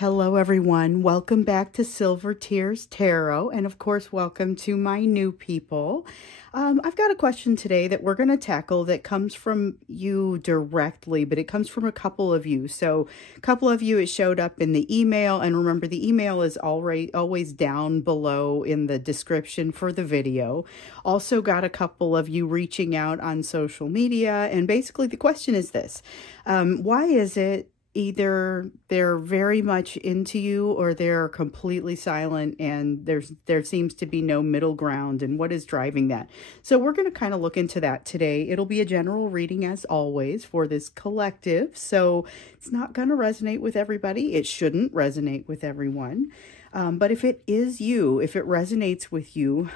Hello everyone, welcome back to Silver Tears Tarot, and of course welcome to my new people. I've got a question today that we're going to tackle that comes from you directly, but it comes from a couple of you. So a couple of you, it showed up in the email, and remember the email is always down below in the description for the video. Also got a couple of you reaching out on social media, and basically the question is this: why is it either they're very much into you or they're completely silent, and there seems to be no middle ground, and what is driving that? So we're going to kind of look into that today. It'll be a general reading as always for this collective, so it's not going to resonate with everybody. It shouldn't resonate with everyone. But if it is you, if it resonates with you,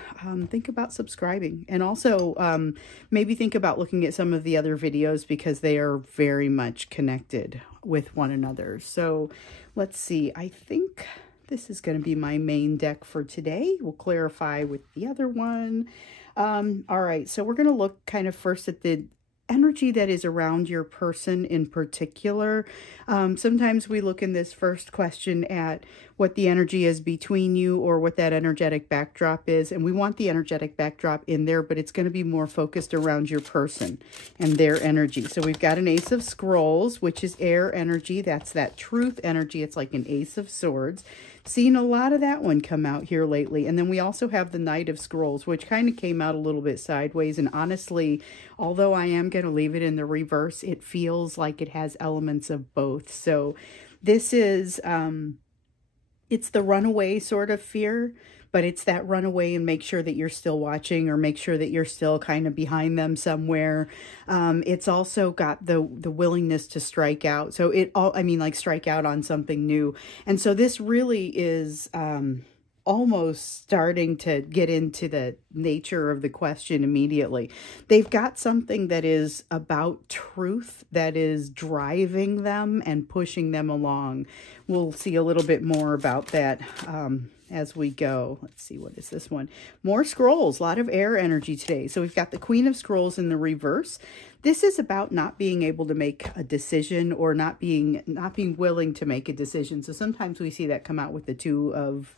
think about subscribing, and also maybe think about looking at some of the other videos because they are very much connected with one another. So let's see. I think this is going to be my main deck for today. We'll clarify with the other one. All right. So we're going to look kind of first at the energy that is around your person in particular. Sometimes we look in this first question at what the energy is between you or what that energetic backdrop is. And we want the energetic backdrop in there, but it's going to be more focused around your person and their energy. So we've got an Ace of Scrolls, which is air energy. That's that truth energy. It's like an Ace of Swords. Seen a lot of that one come out here lately. And then we also have the Knight of Scrolls, which kind of came out a little bit sideways. And honestly, although I am going to leave it in the reverse, it feels like it has elements of both. So this is, it's the runaway sort of fear, but it's that runaway and make sure that you're still watching, or make sure that you're still kind of behind them somewhere. It's also got the willingness to strike out. So like strike out on something new. And so this really is almost starting to get into the nature of the question immediately. They've got something that is about truth that is driving them and pushing them along. We'll see a little bit more about that as we go. Let's see, what is this one? More scrolls, a lot of air energy today. So we've got the Queen of Scrolls in the reverse. This is about not being able to make a decision, or not being willing to make a decision. So sometimes we see that come out with the Two of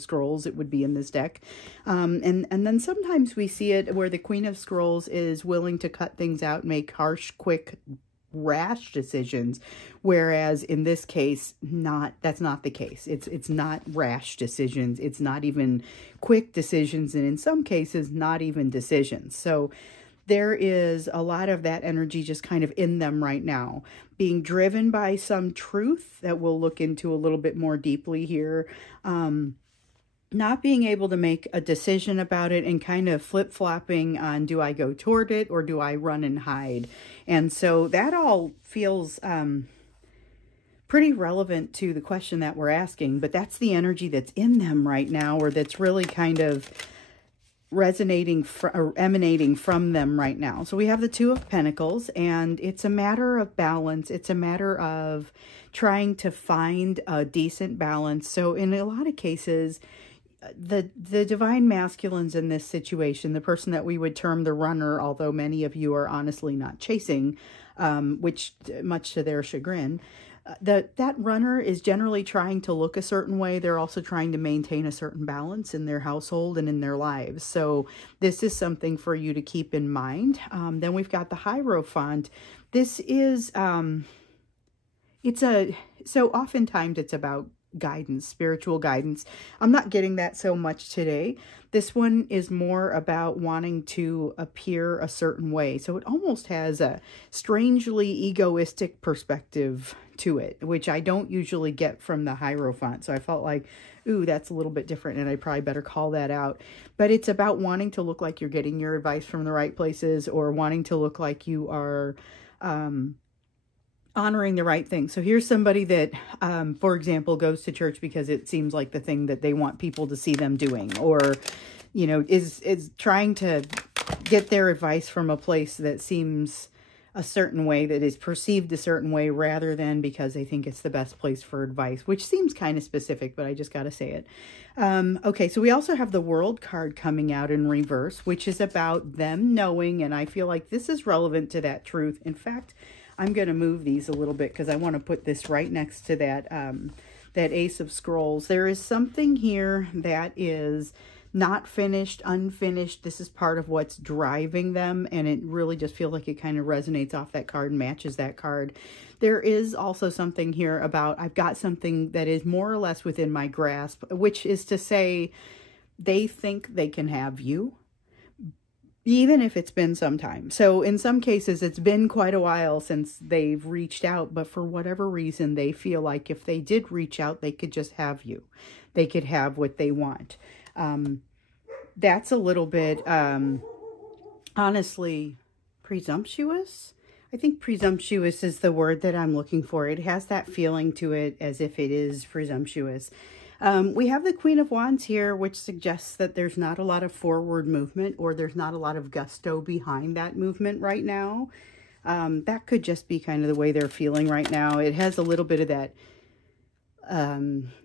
Scrolls. It would be in this deck. And then sometimes we see it where the Queen of Scrolls is willing to cut things out, make harsh, quick, rash decisions, whereas in this case that's not the case. It's not rash decisions, it's not even quick decisions, and in some cases not even decisions. So there is a lot of that energy just kind of in them right now, being driven by some truth that we'll look into a little bit more deeply here. Not being able to make a decision about it, and kind of flip-flopping on, do I go toward it or do I run and hide? And so that all feels pretty relevant to the question that we're asking, but that's the energy that's in them right now, or that's really kind of resonating or emanating from them right now. So we have the Two of Pentacles, and it's a matter of balance. It's a matter of trying to find a decent balance. So in a lot of cases, the divine masculines in this situation, the person that we would term the runner, although many of you are honestly not chasing, which much to their chagrin, that runner is generally trying to look a certain way. They're also trying to maintain a certain balance in their household and in their lives. So this is something for you to keep in mind. Then we've got the Hierophant. This is, so oftentimes it's about guidance, spiritual guidance. I'm not getting that so much today. This one is more about wanting to appear a certain way. So it almost has a strangely egoistic perspective to it, which I don't usually get from the Hierophant. So I felt like, ooh, that's a little bit different, and I probably better call that out. But it's about wanting to look like you're getting your advice from the right places, or wanting to look like you are honoring the right thing. So here's somebody that, for example, goes to church because it seems like the thing that they want people to see them doing, or, you know, is trying to get their advice from a place that seems a certain way, that is perceived a certain way, rather than because they think it's the best place for advice, which seems kind of specific, but I just got to say it. Okay, so we also have the World card coming out in reverse, which is about them knowing, and I feel like this is relevant to that truth. In fact, I'm going to move these a little bit because I want to put this right next to that that Ace of Scrolls. There is something here that is not finished, unfinished. This is part of what's driving them, and it really just feels like it kind of resonates off that card and matches that card. There is also something here about, I've got something that is more or less within my grasp, which is to say they think they can have you, even if it's been some time. So in some cases, it's been quite a while since they've reached out, but for whatever reason, they feel like if they did reach out, they could just have you. They could have what they want. That's a little bit, honestly, presumptuous. I think presumptuous is the word that I'm looking for. It has that feeling to it as if it is presumptuous. We have the Queen of Wands here, which suggests that there's not a lot of forward movement, or there's not a lot of gusto behind that movement right now. That could just be kind of the way they're feeling right now. It has a little bit of that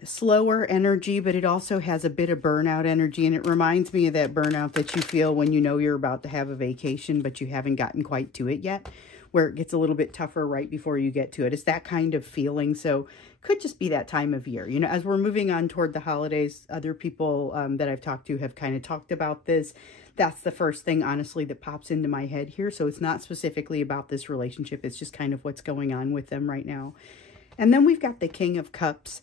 slower energy, but it also has a bit of burnout energy, and it reminds me of that burnout that you feel when you know you're about to have a vacation, but you haven't gotten quite to it yet, where it gets a little bit tougher right before you get to it. It's that kind of feeling. So could just be that time of year. You know, as we're moving on toward the holidays, other people that I've talked to have kind of talked about this. That's the first thing, honestly, that pops into my head here. So it's not specifically about this relationship. It's just kind of what's going on with them right now. And then we've got the King of Cups.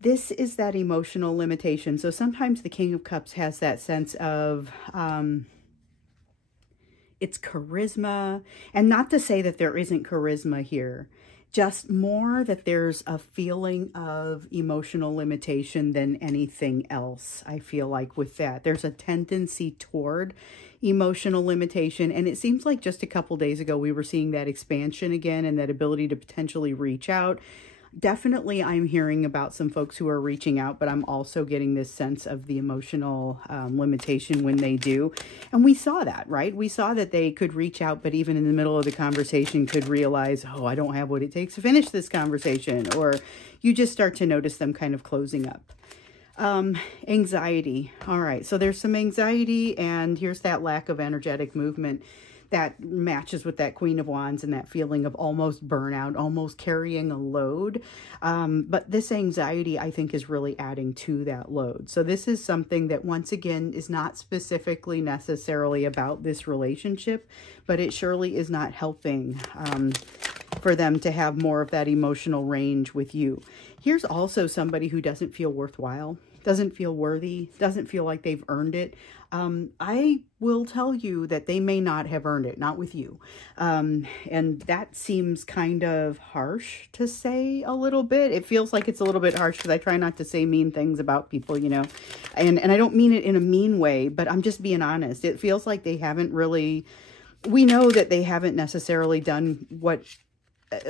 This is that emotional limitation. So sometimes the King of Cups has that sense of it's charisma. And not to say that there isn't charisma here, just more that there's a feeling of emotional limitation than anything else. I feel like with that, there's a tendency toward emotional limitation. And it seems like just a couple days ago, we were seeing that expansion again and that ability to potentially reach out. Definitely, I'm hearing about some folks who are reaching out, but I'm also getting this sense of the emotional limitation when they do. And we saw that, right? We saw that they could reach out, but even in the middle of the conversation could realize, oh, I don't have what it takes to finish this conversation. Or you just start to notice them kind of closing up. Anxiety. All right, so there's some anxiety, and here's that lack of energetic movement that matches with that Queen of Wands and that feeling of almost burnout, almost carrying a load. But this anxiety, I think, is really adding to that load. So this is something that, once again, is not specifically necessarily about this relationship, but it surely is not helping for them to have more of that emotional range with you. Here's also somebody who doesn't feel worthwhile, doesn't feel worthy, doesn't feel like they've earned it. I will tell you that they may not have earned it, not with you. And that seems kind of harsh to say a little bit. It feels like it's a little bit harsh because I try not to say mean things about people, you know, and I don't mean it in a mean way, but I'm just being honest. It feels like they haven't really, we know that they haven't necessarily done what,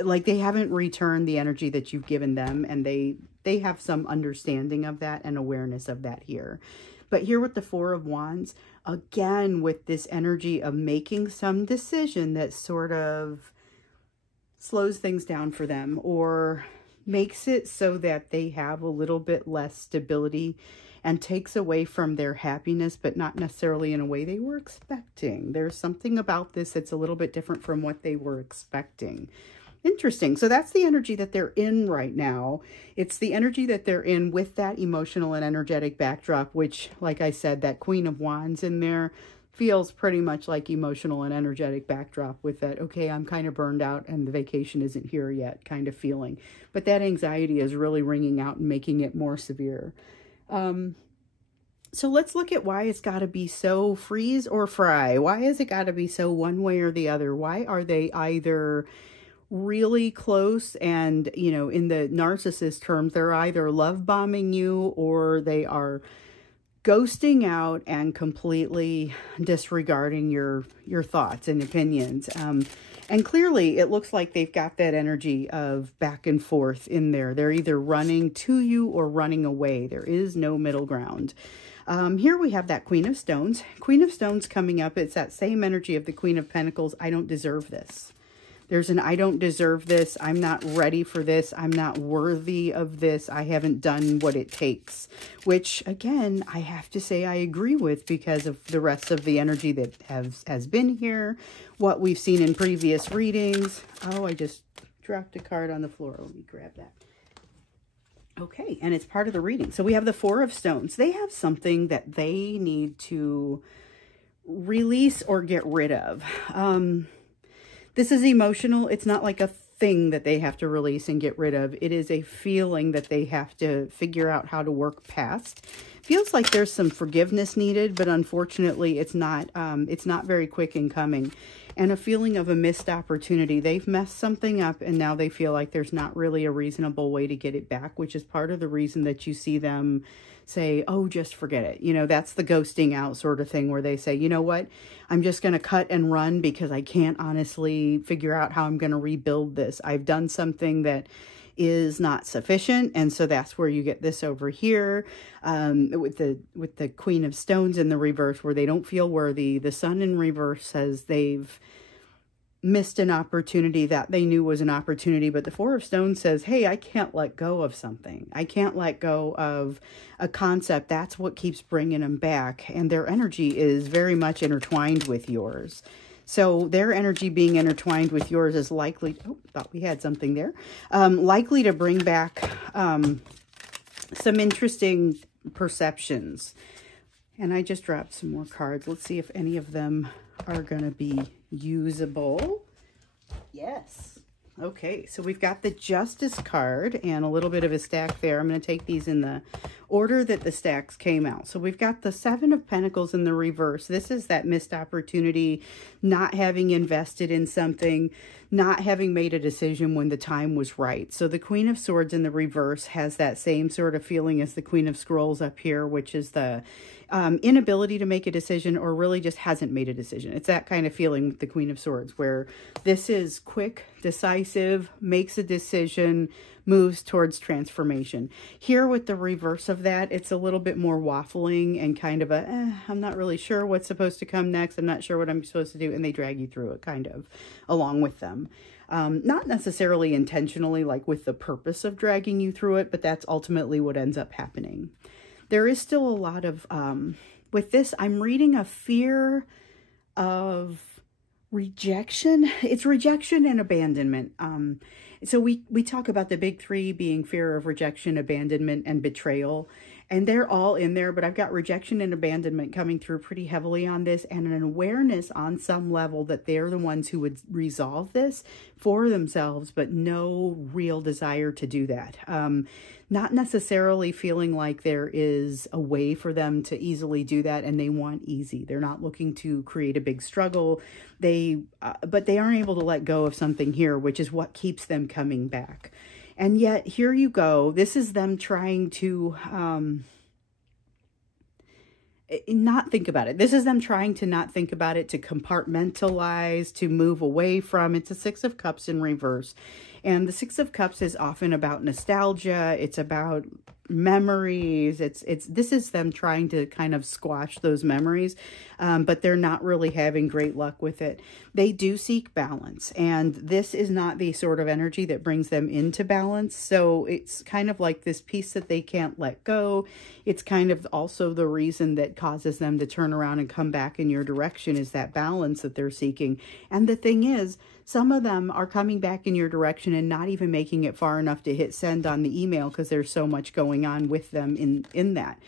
like they haven't returned the energy that you've given them, and they have some understanding of that and awareness of that here. But here with the Four of Wands, again, with this energy of making some decision that sort of slows things down for them or makes it so that they have a little bit less stability and takes away from their happiness, but not necessarily in a way they were expecting. There's something about this that's a little bit different from what they were expecting. Interesting. So that's the energy that they're in right now. It's the energy that they're in with that emotional and energetic backdrop, which, like I said, that Queen of Wands in there feels pretty much like emotional and energetic backdrop with that, okay, I'm kind of burned out and the vacation isn't here yet kind of feeling. But that anxiety is really ringing out and making it more severe. So let's look at why it's got to be so freeze or fry. Why has it got to be so one way or the other? Why are they either really close and, you know, in the narcissist terms, they're either love bombing you or they are ghosting out and completely disregarding your thoughts and opinions. And clearly it looks like they've got that energy of back and forth in there. They're either running to you or running away. There is no middle ground. Here we have that Queen of Stones. Queen of Stones coming up. It's that same energy of the Queen of Pentacles. I don't deserve this. There's an I don't deserve this. I'm not ready for this. I'm not worthy of this. I haven't done what it takes. Which, again, I have to say I agree with because of the rest of the energy that has been here. What we've seen in previous readings. Oh, I just dropped a card on the floor. Let me grab that. Okay, and it's part of the reading. So we have the Four of Stones. They have something that they need to release or get rid of. This is emotional. It's not like a thing that they have to release and get rid of. It is a feeling that they have to figure out how to work past. Feels like there's some forgiveness needed, but unfortunately it's not very quick in coming. And a feeling of a missed opportunity. They've messed something up and now they feel like there's not really a reasonable way to get it back, which is part of the reason that you see them say, oh, just forget it. You know, that's the ghosting out sort of thing where they say, you know what, I'm just going to cut and run because I can't honestly figure out how I'm going to rebuild this. I've done something that is not sufficient, and so that's where you get this over here with the Queen of Stones in the reverse, where they don't feel worthy. The Sun in reverse says they've missed an opportunity that they knew was an opportunity, but the Four of Stones says, hey, I can't let go of something. I can't let go of a concept. That's what keeps bringing them back, and their energy is very much intertwined with yours. So their energy being intertwined with yours is likely, oh, thought we had something there, likely to bring back some interesting perceptions. And I just dropped some more cards. Let's see if any of them are going to be usable. Yes. Okay, so we've got the Justice card and a little bit of a stack there. I'm going to take these in the order that the stacks came out. So we've got the Seven of Pentacles in the reverse. This is that missed opportunity, not having invested in something, not having made a decision when the time was right. So the Queen of Swords in the reverse has that same sort of feeling as the Queen of Scrolls up here, which is the inability to make a decision, or really just hasn't made a decision. It's that kind of feeling with the Queen of Swords, where this is quick, decisive, makes a decision, moves towards transformation. Here with the reverse of that, it's a little bit more waffling and kind of a, I'm not really sure what's supposed to come next. I'm not sure what I'm supposed to do. And they drag you through it kind of along with them. Not necessarily intentionally, like with the purpose of dragging you through it, but that's ultimately what ends up happening. There is still a lot of, with this, I'm reading a fear of rejection. It's rejection and abandonment. So we talk about the big three being fear of rejection, abandonment, and betrayal. And they're all in there, but I've got rejection and abandonment coming through pretty heavily on this, and an awareness on some level that they're the ones who would resolve this for themselves, but no real desire to do that. Not necessarily feeling like there is a way for them to easily do that, and they want easy. They're not looking to create a big struggle. But they aren't able to let go of something here, which is what keeps them coming back. And yet, here you go. This is them trying to not think about it. This is them trying to not think about it, to compartmentalize, to move away from. It's a Six of Cups in reverse. And the Six of Cups is often about nostalgia. It's about memories. This is them trying to kind of squash those memories, but they're not really having great luck with it. They do seek balance, and this is not the sort of energy that brings them into balance. So it's kind of like this piece that they can't let go. It's kind of also the reason that causes them to turn around and come back in your direction, is that balance that they're seeking. And the thing is, some of them are coming back in your direction and not even making it far enough to hit send on the email because there's so much going on with them in that.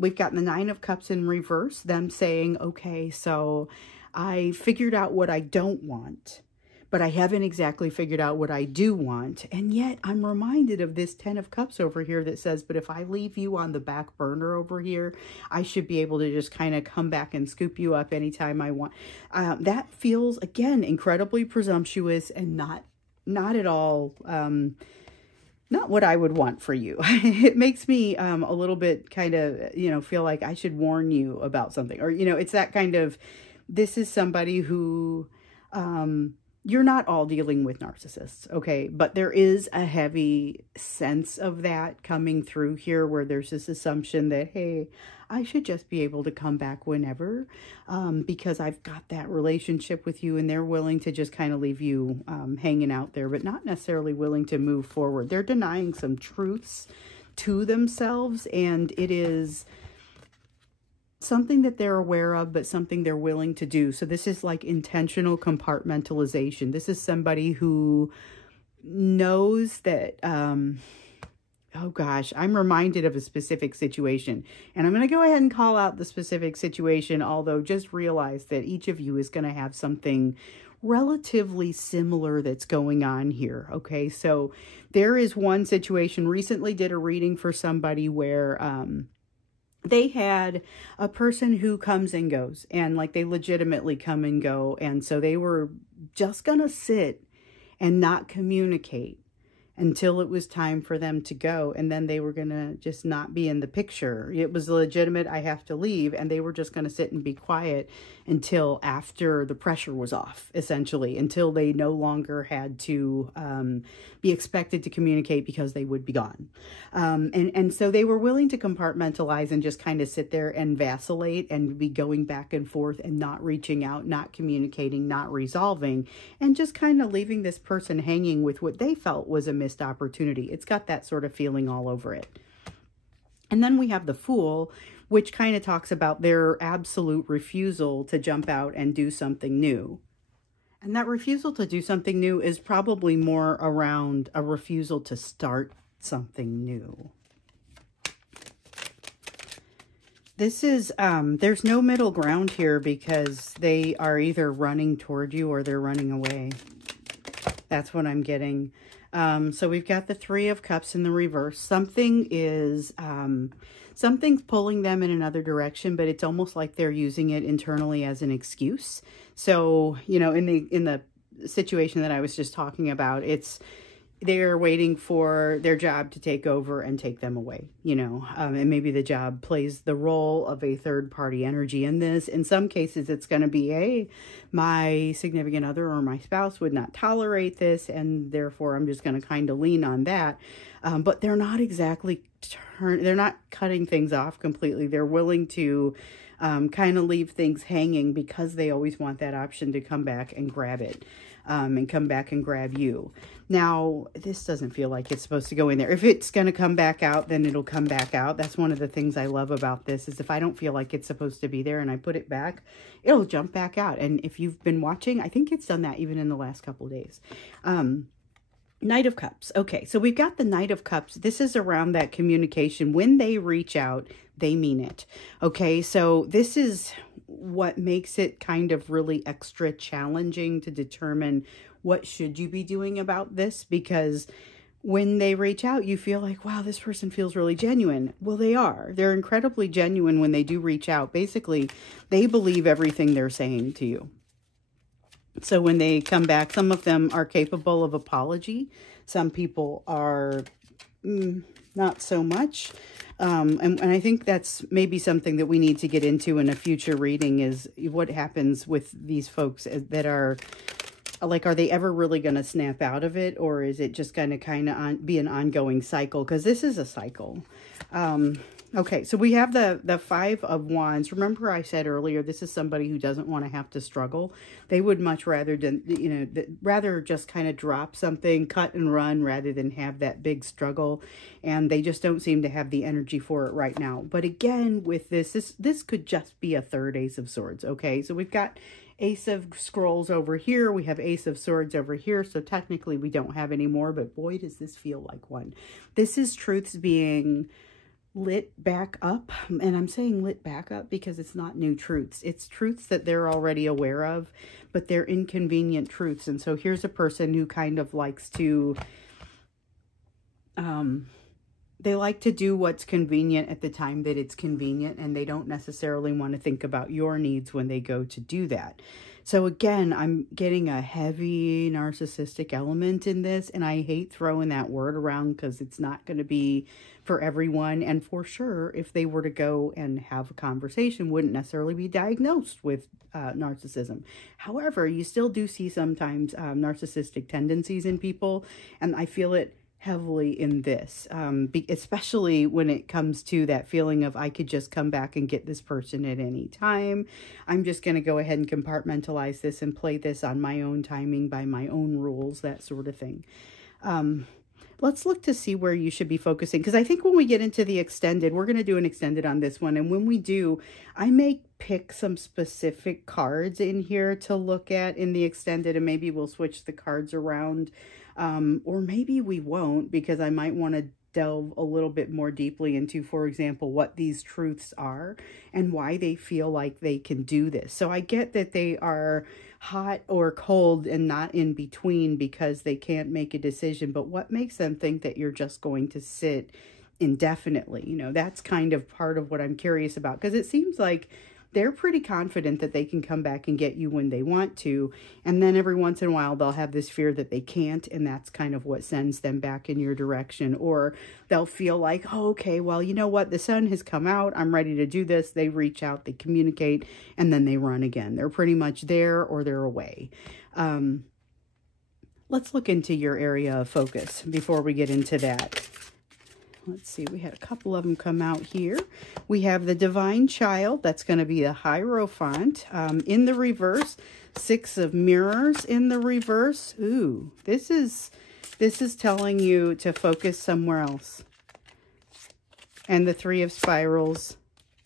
We've got the Nine of Cups in reverse, them saying, okay, so I figured out what I don't want, but I haven't exactly figured out what I do want. And yet I'm reminded of this Ten of Cups over here that says, but if I leave you on the back burner over here, I should be able to just kind of come back and scoop you up anytime I want. That feels, again, incredibly presumptuous and not at all, not what I would want for you. It makes me a little bit kind of, feel like I should warn you about something. Or, it's that kind of, this is somebody who, you're not all dealing with narcissists, okay? But there is a heavy sense of that coming through here, where there's this assumption that, hey, I should just be able to come back whenever, because I've got that relationship with you, and they're willing to just kind of leave you hanging out there, but not necessarily willing to move forward. They're denying some truths to themselves, and it is something that they're aware of, but something they're willing to do. So this is like intentional compartmentalization. This is somebody who knows that, Oh gosh, I'm reminded of a specific situation, and I'm going to go ahead and call out the specific situation, although just realize that each of you is going to have something relatively similar that's going on here. Okay, so there is one situation. Recently did a reading for somebody where they had a person who comes and goes, and like they legitimately come and go, and so they were just going to sit and not communicate until it was time for them to go, and then they were going to just not be in the picture. It was legitimate, I have to leave, and they were just going to sit and be quiet until after the pressure was off, essentially, until they no longer had to be expected to communicate because they would be gone. And so they were willing to compartmentalize and just kind of sit there and vacillate and be going back and forth and not reaching out, not communicating, not resolving, and just kind of leaving this person hanging with what they felt was a missed opportunity. It's got that sort of feeling all over it. And then we have the Fool, which kind of talks about their absolute refusal to jump out and do something new. And that refusal to do something new is probably more around a refusal to start something new. This is, there's no middle ground here because they are either running toward you or they're running away. That's what I'm getting. So we've got the Three of Cups in the reverse. Something is, something's pulling them in another direction, but it's almost like they're using it internally as an excuse. So, you know, in the situation that I was just talking about, they're waiting for their job to take over and take them away, you know, and maybe the job plays the role of a third party energy in this. In some cases, it's going to be, hey, my significant other or my spouse would not tolerate this, and therefore I'm just going to kind of lean on that. But they're not exactly they're not cutting things off completely. They're willing to kind of leave things hanging because they always want that option to come back and grab it. And come back and grab you. Now, this doesn't feel like it's supposed to go in there. If it's going to come back out, then it'll come back out. That's one of the things I love about this, is if I don't feel like it's supposed to be there and I put it back, it'll jump back out. And if you've been watching, I think it's done that even in the last couple of days. Knight of Cups. Okay, so we've got the Knight of Cups. This is around that communication. When they reach out, they mean it. Okay, so this is what makes it kind of really extra challenging to determine what should you be doing about this, because when they reach out, you feel like, wow, this person feels really genuine. Well, they are. They're incredibly genuine when they do reach out. Basically, they believe everything they're saying to you. So when they come back, some of them are capable of apology. Some people are not so much. And I think that's maybe something that we need to get into in a future reading, is what happens with these folks that are like, are they ever really going to snap out of it? Or is it just going to kind of be an ongoing cycle? Because this is a cycle. Okay, so we have the Five of Wands. Remember I said earlier, this is somebody who doesn't want to have to struggle. They would much rather, you know, rather just kind of drop something, cut and run, rather than have that big struggle. And they just don't seem to have the energy for it right now. But again, with this could just be a third Ace of Swords, okay? So we've got Ace of Scrolls over here. We have Ace of Swords over here. So technically we don't have any more, but boy, does this feel like one. This is truths being lit back up. And I'm saying lit back up because it's not new truths. It's truths that they're already aware of, but they're inconvenient truths. And so here's a person who kind of likes to, they like to do what's convenient at the time that it's convenient, and they don't necessarily want to think about your needs when they go to do that. So again, I'm getting a heavy narcissistic element in this, and I hate throwing that word around because it's not going to be for everyone. And for sure, if they were to go and have a conversation, wouldn't necessarily be diagnosed with narcissism. However, you still do see sometimes narcissistic tendencies in people, and I feel it heavily in this, especially when it comes to that feeling of, I could just come back and get this person at any time. I'm just going to go ahead and compartmentalize this and play this on my own timing, by my own rules, that sort of thing. Let's look to see where you should be focusing, because I think when we get into the extended, we're going to do an extended on this one. And when we do, I may pick some specific cards in here to look at in the extended, and maybe we'll switch the cards around. Or maybe we won't, because I might want to delve a little bit more deeply into, for example, what these truths are and why they feel like they can do this. So I get that they are hot or cold and not in between because they can't make a decision, but what makes them think that you're just going to sit indefinitely? You know, that's kind of part of what I'm curious about, because it seems like they're pretty confident that they can come back and get you when they want to. And then every once in a while, they'll have this fear that they can't. And that's kind of what sends them back in your direction. Or they'll feel like, oh, okay, well, you know what? The sun has come out. I'm ready to do this. They reach out, they communicate, and then they run again. They're pretty much there or they're away. Let's look into your area of focus before we get into that. Let's see, we had a couple of them come out here. We have the Divine Child. That's going to be the Hierophant. In the reverse, 6 of Mirrors in the reverse. Ooh, this is telling you to focus somewhere else. And the 3 of Spirals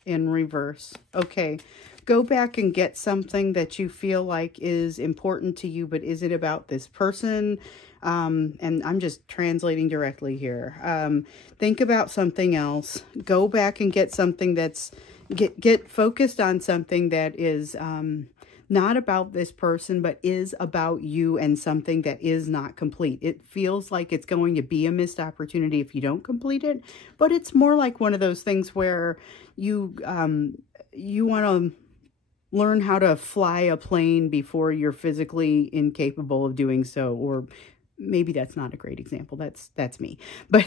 in reverse. Okay, go back and get something that you feel like is important to you, but is it about this person? And I'm just translating directly here. Think about something else. Go back and get something that's, get focused on something that is not about this person, but is about you and something that is not complete. It feels like it's going to be a missed opportunity if you don't complete it, but it's more like one of those things where you want to learn how to fly a plane before you're physically incapable of doing so, or maybe that's not a great example. That's me. But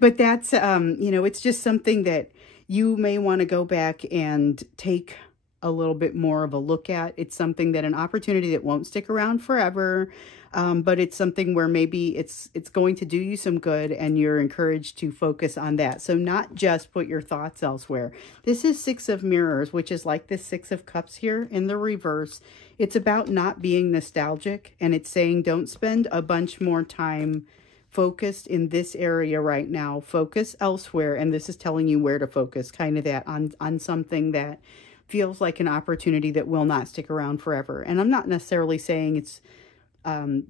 but that's you know, it's just something that you may want to go back and take a little bit more of a look at. It's something that, an opportunity that won't stick around forever, but it's something where maybe it's going to do you some good, and you're encouraged to focus on that. So not just put your thoughts elsewhere. This is 6 of Mirrors, which is like this 6 of Cups here in the reverse. It's about not being nostalgic, and it's saying don't spend a bunch more time focused in this area right now. Focus elsewhere, and this is telling you where to focus, kind of that on something that feels like an opportunity that will not stick around forever. And I'm not necessarily saying it's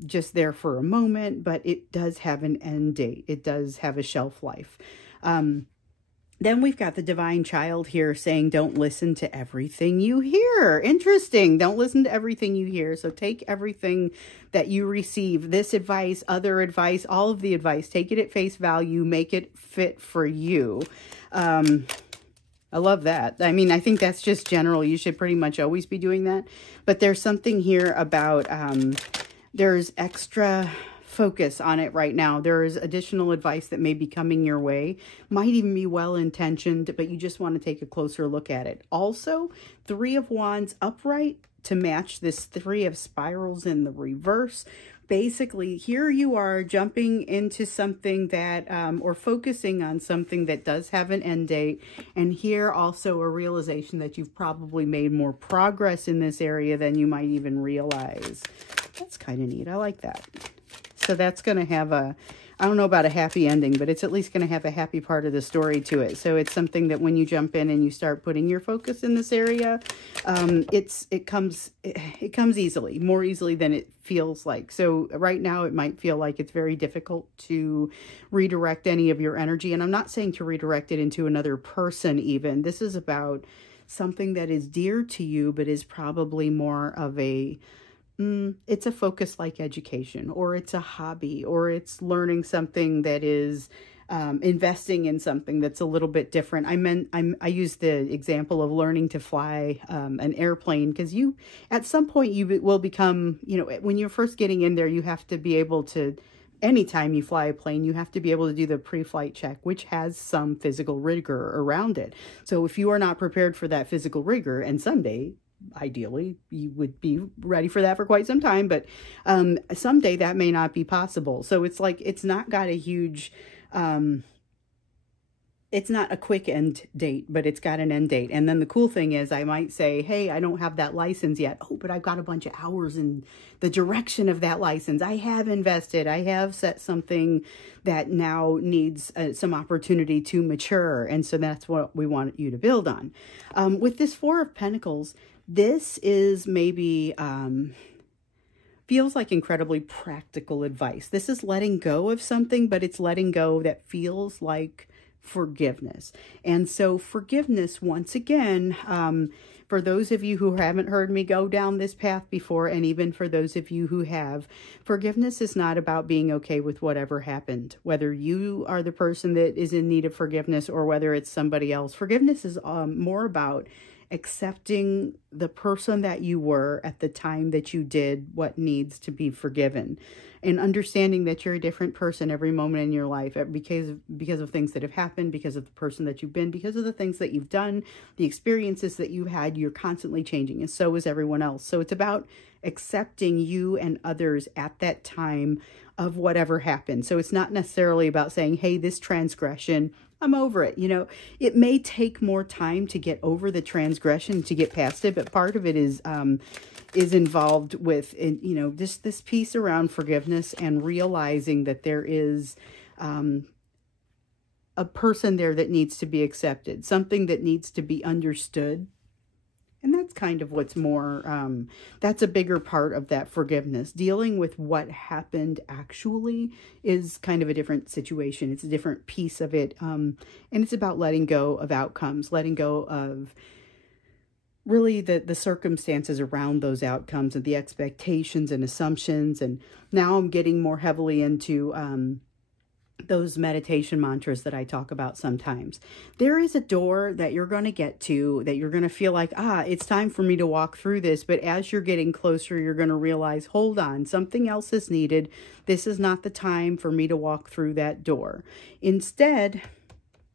just there for a moment, but it does have an end date. It does have a shelf life. Then we've got the Divine Child here saying, don't listen to everything you hear. Interesting. Don't listen to everything you hear. So take everything that you receive, this advice, other advice, all of the advice, take it at face value, make it fit for you. I love that. I mean, I think that's just general. You should pretty much always be doing that. But there's something here about, there's extra focus on it right now. There is additional advice that may be coming your way. Might even be well-intentioned, but you just want to take a closer look at it. Also, 3 of Wands upright to match this 3 of Spirals in the reverse. Basically, here you are jumping into something that, or focusing on something that does have an end date. And here also a realization that you've probably made more progress in this area than you might even realize. That's kind of neat. I like that. So that's going to have a, I don't know about a happy ending, but it's at least going to have a happy part of the story to it. So it's something that when you jump in and you start putting your focus in this area, it comes easily, more easily than it feels like. So right now it might feel like it's very difficult to redirect any of your energy. And I'm not saying to redirect it into another person even. This is about something that is dear to you, but is probably more of a, it's a focus like education, or it's a hobby, or it's learning something that is investing in something that's a little bit different. I use the example of learning to fly an airplane, because you, at some point you will become, you know, when you're first getting in there, you have to be able to, anytime you fly a plane, you have to be able to do the pre-flight check, which has some physical rigor around it. So if you are not prepared for that physical rigor, and someday, ideally, you would be ready for that for quite some time, but someday that may not be possible. So it's like, it's not got a huge, it's not a quick end date, but it's got an end date. And then the cool thing is, I might say, hey, I don't have that license yet. Oh, but I've got a bunch of hours in the direction of that license. I have invested. I have set something that now needs some opportunity to mature. And so that's what we want you to build on. With this 4 of Pentacles, this is maybe feels like incredibly practical advice. This is letting go of something, but it's letting go that feels like forgiveness. And so forgiveness, once again, for those of you who haven't heard me go down this path before, and even for those of you who have, forgiveness is not about being okay with whatever happened, whether you are the person that is in need of forgiveness or whether it's somebody else. Forgiveness is more about accepting the person that you were at the time that you did what needs to be forgiven, and understanding that you're a different person every moment in your life because of things that have happened, because of the person that you've been, because of the things that you've done, the experiences that you've had. You're constantly changing, and so is everyone else. So it's about accepting you and others at that time of whatever happened. So it's not necessarily about saying, hey, this transgression, I'm over it. You know, it may take more time to get over the transgression, to get past it, but part of it is involved with, you know, this piece around forgiveness and realizing that there is a person there that needs to be accepted, something that needs to be understood. And that's kind of what's more, that's a bigger part of that forgiveness. Dealing with what happened actually is kind of a different situation. It's a different piece of it. And it's about letting go of outcomes, letting go of really the circumstances around those outcomes and the expectations and assumptions. And now I'm getting more heavily into those meditation mantras that I talk about sometimes. There is a door that you're going to get to, that you're going to feel like, it's time for me to walk through this. But as you're getting closer, you're going to realize, hold on, something else is needed. This is not the time for me to walk through that door. Instead,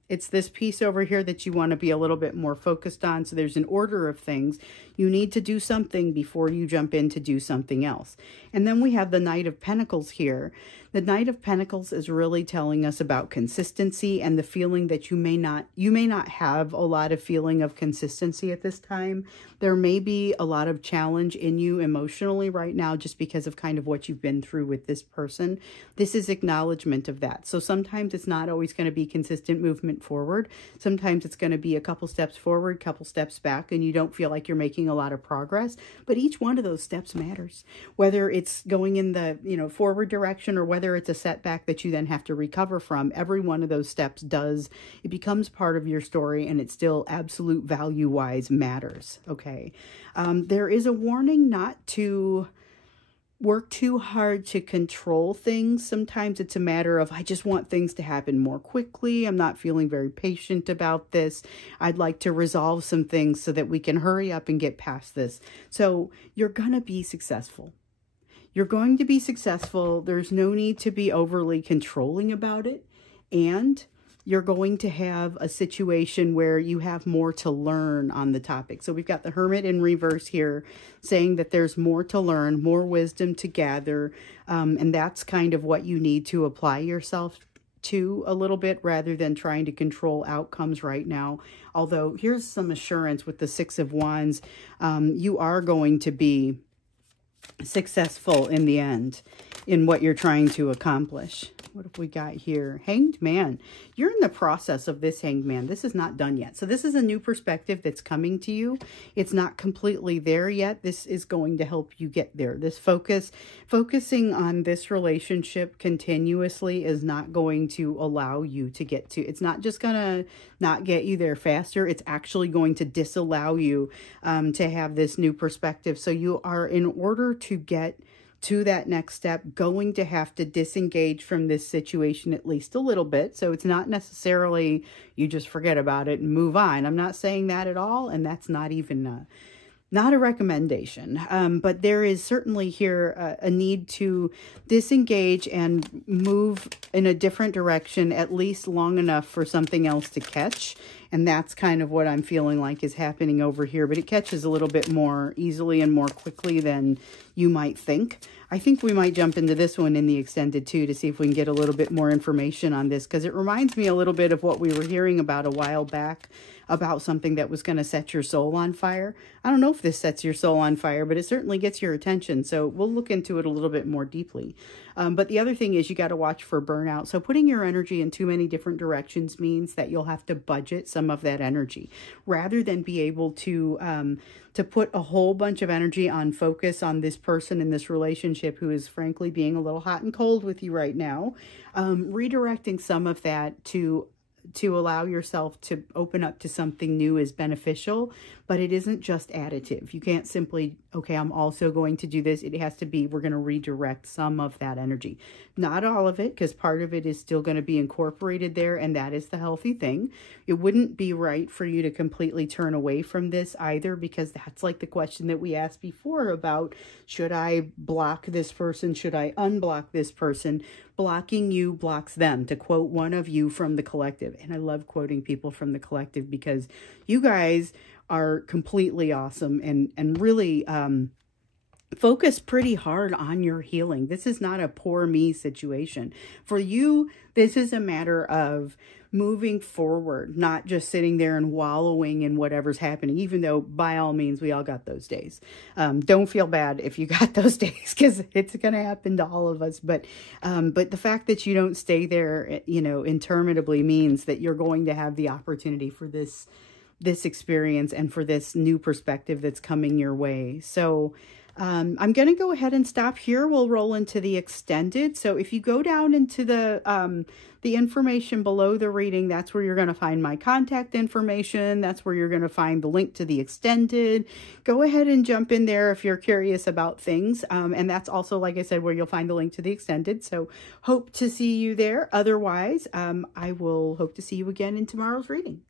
it's this piece over here that you want to be a little bit more focused on. So there's an order of things. You need to do something before you jump in to do something else. And then we have the Knight of Pentacles here. The Knight of Pentacles is really telling us about consistency and the feeling that you may not have a lot of feeling of consistency at this time. There may be a lot of challenge in you emotionally right now just because of kind of what you've been through with this person. This is acknowledgement of that. So sometimes it's not always going to be consistent movement forward. Sometimes it's going to be a couple steps forward, couple steps back, and you don't feel like you're making a lot of progress. But each one of those steps matters, whether it's going in the forward direction or whether it's a setback that you then have to recover from. Every one of those steps it becomes part of your story, and it still absolute value-wise matters. Okay. There is a warning not to work too hard to control things. Sometimes it's a matter of, I just want things to happen more quickly. I'm not feeling very patient about this. I'd like to resolve some things so that we can hurry up and get past this. So you're going to be successful. You're going to be successful. There's no need to be overly controlling about it. And you're going to have a situation where you have more to learn on the topic. So we've got the Hermit in reverse here saying that there's more to learn, more wisdom to gather. And that's kind of what you need to apply yourself to a little bit rather than trying to control outcomes right now. Although here's some assurance with the Six of Wands. You are going to be successful in the end in what you're trying to accomplish. What have we got here? Hanged Man. You're in the process of this, Hanged Man. This is not done yet. So this is a new perspective that's coming to you. It's not completely there yet. This is going to help you get there. This focusing on this relationship continuously is not going to allow you to get to, it's not just going to not get you there faster. It's actually going to disallow you to have this new perspective. So you are, in order to get to that next step, going to have to disengage from this situation at least a little bit. So it's not necessarily you just forget about it and move on. I'm not saying that at all, and that's not even not a recommendation. But there is certainly here a need to disengage and move in a different direction, at least long enough for something else to catch. And that's kind of what I'm feeling like is happening over here. But it catches a little bit more easily and more quickly than you might think. I think we might jump into this one in the extended too to see if we can get a little bit more information on this, because it reminds me a little bit of what we were hearing about a while back about something that was going to set your soul on fire. I don't know if this sets your soul on fire, but it certainly gets your attention. So we'll look into it a little bit more deeply. But the other thing is you got to watch for burnout. So putting your energy in too many different directions means that you'll have to budget some of that energy rather than be able to put a whole bunch of energy on focus on this person in this relationship who is frankly being a little hot and cold with you right now, redirecting some of that to allow yourself to open up to something new is beneficial, but it isn't just additive. You can't simply, okay, I'm also going to do this. It has to be, we're going to redirect some of that energy. Not all of it, because part of it is still going to be incorporated there, and that is the healthy thing. It wouldn't be right for you to completely turn away from this either, because that's like the question that we asked before about, should I block this person? Should I unblock this person? Blocking you blocks them, to quote one of you from the collective. And I love quoting people from the collective because you guys are completely awesome and really focus pretty hard on your healing. This is not a poor me situation. For you, this is a matter of moving forward, not just sitting there and wallowing in whatever's happening, even though by all means, we all got those days. Don't feel bad if you got those days, because it's going to happen to all of us. But the fact that you don't stay there, you know, interminably means that you're going to have the opportunity for this experience and for this new perspective that's coming your way. So I'm going to go ahead and stop here. We'll roll into the extended. So if you go down into the information below the reading, that's where you're going to find my contact information. That's where you're going to find the link to the extended. Go ahead and jump in there if you're curious about things. And that's also, like I said, where you'll find the link to the extended. So hope to see you there. Otherwise, I will hope to see you again in tomorrow's reading.